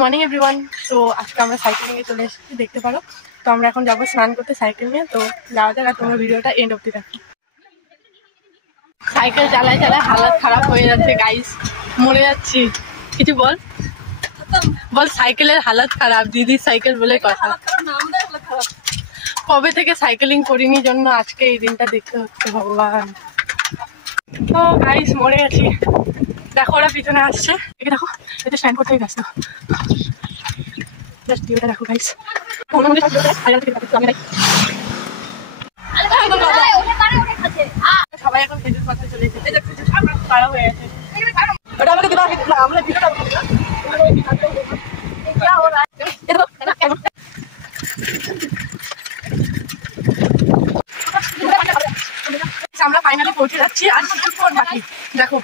Morning everyone. তো আজকে আমরা সাইকেল নিয়ে চলে এসেছি, দেখতে পারো। তো আমরা এখন যাবো স্নান করতে সাইকেল নিয়ে। তো যাওয়া যাক, আর তোমরা ভিডিওটা এন্ড অব্দি দেখো। সাইকেল চালায় চালায় হালত খারাপ হয়ে যাচ্ছে গাইস, মরে যাচ্ছি। কিছু বল বল, সাইকেলের হালত খারাপ। দিদির সাইকেল বলে কথা। কবে থেকে সাইকেলিং করিনি জন্য আজকে এই দিনটা দেখতে হচ্ছে, ভগবান। তো গাইস মরে গেছি। দেখো ওরা পিছনে আসছে, একে দেখো, এটা স্ট্যান্ড করতেই ব্যস্ত। জাস্ট ভিউটা দেখো গাইস। সবাই এখন খেজুর পাতা চলে এসেছে, খারাপ হয়ে গেছে। ওটা আমাকে দিবা, আমরা ভিডিওটা আমরা ফাইনালি পৌঁছে যাচ্ছি, আর কিছুক্ষণ বাকি। দেখো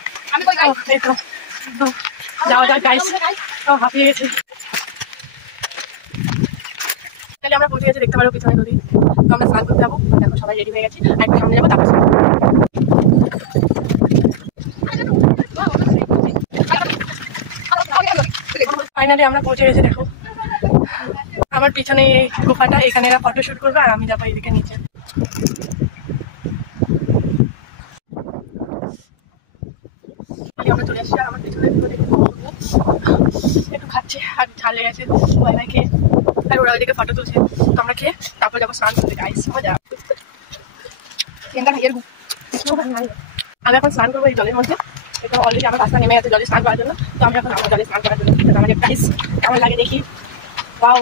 যাওয়া যাক গাইস, হাঁপিয়ে গেছি। আমরা পৌঁছে গেছি, দেখতে পারো পিছনে নদী। তো আমরা স্নান করতে যাবো। দেখো সবাই রেডি হয়ে গেছি, আর একটু সামনে যাবো, তারপর ফাইনালি আমরা পৌঁছে গেছি। দেখো আমার পিছনে এই গুফাটা, এখানে এরা ফটো শুট করবে, আর আমি যাবো এদিকে নিচে। আমরা চলে আসছি, আর আমার পিছনে একটু খাচ্ছে আর ঝাল লেগেছে, ভাই ভাই খেয়ে। আর ওরা ওইদিকে ফটো তুলছে। তো আমরা খেয়ে তারপর যাবো স্নান করতে গাইস। মজা। আমি এখন স্নান করবো এই জলের মধ্যে। এখন অলরেডি আমার রাস্তা নেমে গেছে জলে স্নান করার জন্য। তো আমরা এখন আমার জলে স্নান করার জন্য আমাদের গাইস কেমন লাগে দেখি। ওয়াও,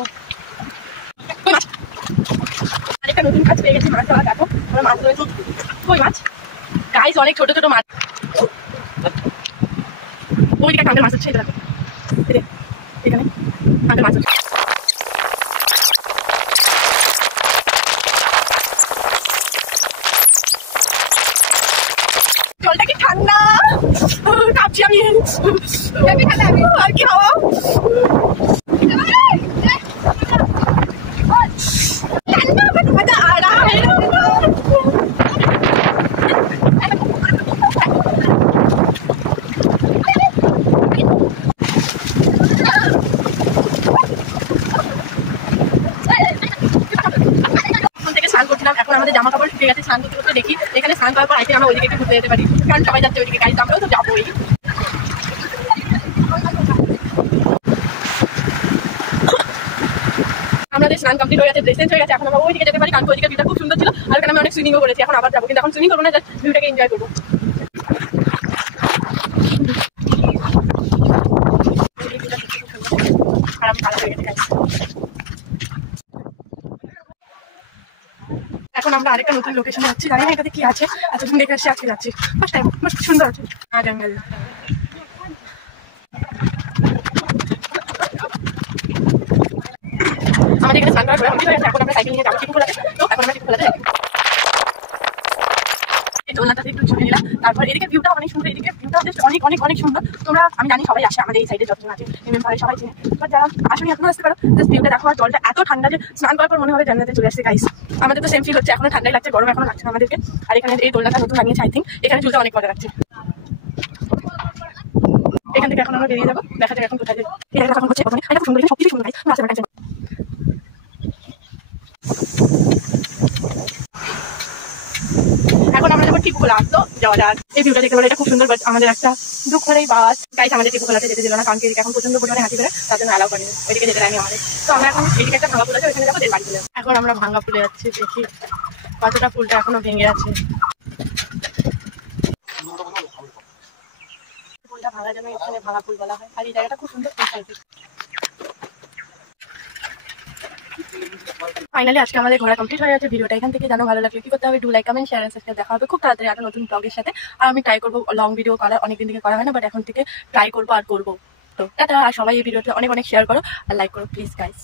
আরেকটা নতুন কাজ পেয়ে গেছি, মাছ ধরা। দেখো আমরা মাছ ধরেছি, কই মাছ গাইস, অনেক ছোট ছোট মাছ। ওইদিকে কাঁকড়া মাছ হচ্ছে, এটা দেখো, এখানে কাঁকড়া মাছ হচ্ছে। জলটা কি ঠান্ডা, কাঁপছি আমি। আর কি হওয়া, এখন আমাদের জামা কাপড় শুকিয়ে গেছে, স্নান করতে করতে দেখি এখানে স্নান করার পর আইতে আমরা ওইদিকে একটু ঘুরতে যেতে পারি, কারণ সবাই যাচ্ছে ওইদিকে গাইজ, আমরাও তো যাবোই। আমাদের স্নান কমপ্লিট হয়ে গেছে, ড্রেস চেঞ্জ হয়ে গেছে, এখন আমরা ওইদিকে যেতে পারি, কারণ ওইদিকে ভিউটা খুব সুন্দর ছিল। আর ওখানে আমি অনেক সুইমিংও করেছি, এখন আবার যাবো, কিন্তু এখন সুইমিং করবো না, জাস্ট ভিউটাকে এনজয় করবো। আর আমি ভালো হয়ে গেছে গাইজ। এখন আমরা আরেকটা নতুন লোকেশনে যাচ্ছি, জানি না এটাতে কি আছে, আচ্ছা তুমি দেখে আসছি, আজকে যাচ্ছি ফার্স্ট টাইম। সুন্দর আছে আর জঙ্গল। আমাদের এখানে স্নান করার পরে হয়ে গেছে, এখন আমরা সাইকেল নিয়ে যাবো টিপুখোলাতে। তো এখন আমরা টিপুখোলাতে যাবো, এই দোলনাটাতে একটু ঝুলে নিলাম। তারপর এদিকে ভিউটা অনেক সুন্দর, এদিকে ভিউটা জাস্ট অনেক অনেক অনেক সুন্দর। তোমরা, আমি জানি সবাই আসে আমাদের এই সাইডে, যতজন আছে মেম্বার সবাই চিনে, বাট যারা আসলে এখনো আসতে পারো, জাস্ট ভিউটা দেখো। আর জলটা এত ঠান্ডা যে স্নান করার পর মনে হবে জান্নাতে চলে আসছে গাইস। আমাদের তো সেম ফিল হচ্ছে, এখনো ঠান্ডাই লাগছে, গরম এখনো লাগছে না আমাদেরকে। আর এখানে এই দোলনাটা নতুন বানিয়েছে, আই থিঙ্ক এখানে ঝুলতে অনেক মজা লাগছে। এখান থেকে এখন আমরা বেরিয়ে যাবো, দেখা যাক এখন কোথায় যাবো। এই জায়গাটা এখন হচ্ছে প্রথমে, এটা সুন্দর, সব কিছু সুন্দর গাইস। এখন আমরা যাবো টিপুখোলা, তো যাওয়া যাক। এই ভিউটা দেখতে পারো, এটা খুব সুন্দর। বাট আমাদের একটা দুঃখ নেই বাস গাইস, আমাদের টিপুখোলাতে যেতে দিল না, কারণ এদিকে এখন প্রচন্ড পরিমাণে হাঁটি করে, তার জন্য অ্যালাউ করেনি, ওইদিকে যেতে দেয়নি আমাদের। তো আমরা এখন এদিকে একটা ভাঙা ফুল আছে, ওইখানে যাবো, দেড় বাড়ি চলে যাবো। এখন আমরা ভাঙা ফুলে যাচ্ছি, দেখি কতটা ফুলটা এখনো ভেঙে আছে। ফুলটা ভাঙার জন্য এখানে ভাঙা ফুল বলা হয়, আর এই জায়গাটা খুব সুন্দর। ফাইনালি আজকে আমাদের ঘোরা কমপ্লিট হয়ে গেছে। ভিডিওটা এখান থেকে জানো ভালো লাগলে কি করতে হবে, do like, comment, share, subscribe. দেখা হবে খুব তাড়াতাড়ি একটা নতুন ব্লগের সাথে। আর আমি ট্রাই করবো লং ভিডিও করার, অনেকদিন থেকে করা হয় না, বাট এখন থেকে ট্রাই করবো আর করবো। তো টাটা, আর সবাই এই ভিডিওটা অনেক অনেক শেয়ার করো আর লাইক করো প্লিজ গাইস।